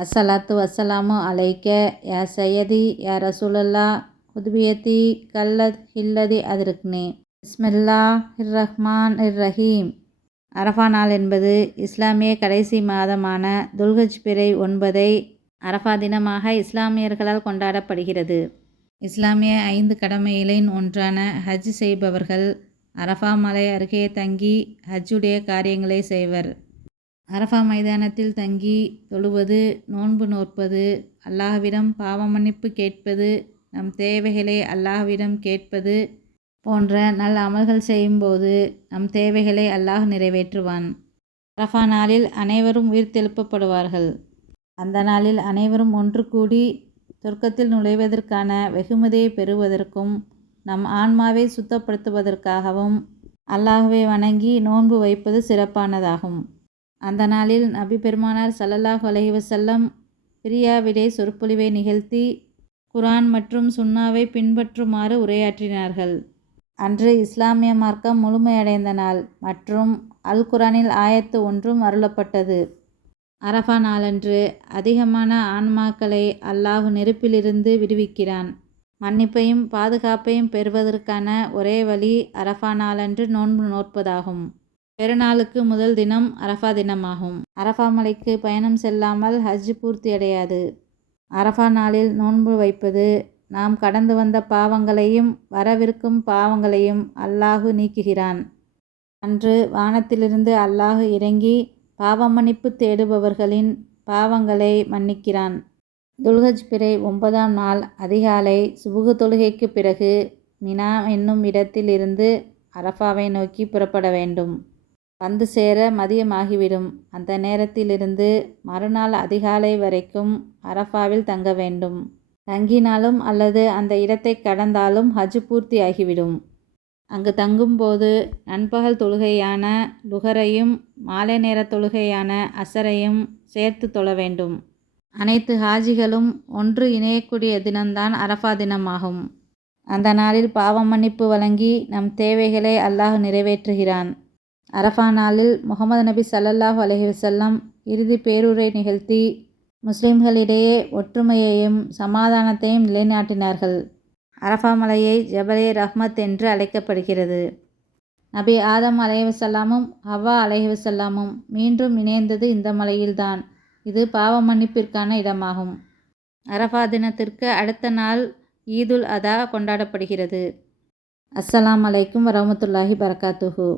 அஸ்ஸலாத்து வஸ்ஸலாமு அலைக்க யா சையதி யா ரசூலல்லா குதுபியத்தி கல்லத் ஹில்லதி அதிருக்னி. பிஸ்மில்லாஹிர்ரஹ்மானிர்ரஹீம். அரஃபா நாள் என்பது இஸ்லாமிய கடைசி மாதமான துல்ஹஜ் பிறை 9 அரஃபா தினமாக இஸ்லாமியர்களால் கொண்டாடப்படுகிறது. இஸ்லாமிய 5 கடமைகளின் ஒன்றான ஹஜ் செய்பவர்கள் அரஃபா மலை அருகே தங்கி ஹஜ்ஜுடைய காரியங்களை செய்வர். அரஃபா மைதானத்தில் தங்கி தொழுவது, நோன்பு நோற்பது, அல்லாஹ்விடம் பாவ மன்னிப்பு கேட்பது, நம் தேவைகளை அல்லாஹ்விடம் கேட்பது போன்ற நல் அமல்கள் செய்யும்போது நம் தேவைகளை அல்லாஹ் நிறைவேற்றுவான். அரஃபா நாளில் அனைவரும் உயிர்த்தெழுப்பப்படுவார்கள். அந்த நாளில் அனைவரும் ஒன்று கூடி சொர்க்கத்தில் நுழைவதற்கான வெகுமதியை பெறுவதற்கும் நம் ஆன்மாவை சுத்தப்படுத்துவதற்காகவும் அல்லாஹ்வை வணங்கி நோன்பு வைப்பது சிறப்பானதாகும். அந்த நாளில் நபி பெருமானார் ஸல்லல்லாஹு அலைஹி வஸல்லம் பிரியாவிடை சொற்பொழிவை நிகழ்த்தி குர்ஆன் மற்றும் சுன்னாவை பின்பற்றுமாறு உரையாற்றினார்கள். அன்று இஸ்லாமிய மார்க்கம் முழுமையடைந்த நாள் மற்றும் அல் குர்ஆனில் ஆயத்து ஒன்றும் அருளப்பட்டது. அரஃபா நாளன்று அதிகமான ஆன்மாக்களை அல்லாஹ் நெருப்பிலிருந்து விடுவிக்கிறான். மன்னிப்பையும் பாதுகாப்பையும் பெறுவதற்கான ஒரே வழி அரஃபா நாளன்று நோன்பு நோற்பதாகும். பெருநாளுக்கு முதல் தினம் அரஃபா தினமாகும். அரஃபா மலைக்கு பயணம் செல்லாமல் ஹஜ் பூர்த்தியடையாது. அரஃபா நாளில் நோன்பு வைப்பது நாம் கடந்து வந்த பாவங்களையும் வரவிருக்கும் பாவங்களையும் அல்லாஹ் நீக்குகிறான். அன்று வானத்திலிருந்து அல்லாஹ் இறங்கி பாவ மன்னிப்பு தேடுபவர்களின் பாவங்களை மன்னிக்கிறான். துல்ஹஜ் பிறை 9ஆம் நாள் அதிகாலை சுபுஹ் தொழுகைக்கு பிறகு மினா என்னும் இடத்தில் இருந்து அரஃபாவை நோக்கி புறப்பட வேண்டும். வந்து சேர மதியமாகிவிடும். அந்த நேரத்திலிருந்து மறுநாள் அதிகாலை வரைக்கும் அரஃபாவில் தங்க வேண்டும். தங்கினாலும் அல்லது அந்த இடத்தை கடந்தாலும் ஹஜ் பூர்த்தியாகிவிடும். அங்கு தங்கும்போது நண்பகல் தொழுகையான லுஹரையும் மாலை நேர தொழுகையான அசரையும் சேர்த்து தொழ வேண்டும். அனைத்து ஹாஜிகளும் ஒன்று இணையக்கூடிய தினம்தான் அரஃபா தினமாகும். அந்த நாளில் பாவ மன்னிப்பு வழங்கி நம் தேவைகளை அல்லாஹ் நிறைவேற்றுகிறான். அரஃபா நாளில் முஹம்மது நபி ஸல்லல்லாஹு அலைஹி வஸல்லம் இறுதி பேருரை நிகழ்த்தி முஸ்லிம்களிடையே ஒற்றுமையையும் சமாதானத்தையும் நிலைநாட்டினார்கள். அரஃபா மலையை ஜபலே ரஹ்மத் என்று அழைக்கப்படுகிறது. நபி ஆதம் அலைஹிஸ்ஸலாமும் ஹவ்வா அலைஹிஸ்ஸலாமும் மீண்டும் இணைந்தது இந்த மலையில்தான். இது பாவ மன்னிப்பிற்கான இடமாகும். அரஃபா தினத்திற்கு அடுத்த நாள் ஈதுல் அதா கொண்டாடப்படுகிறது. அஸ்ஸலாமு அலைக்கும் வரஹ்மத்துல்லாஹி பரகாத்துஹு.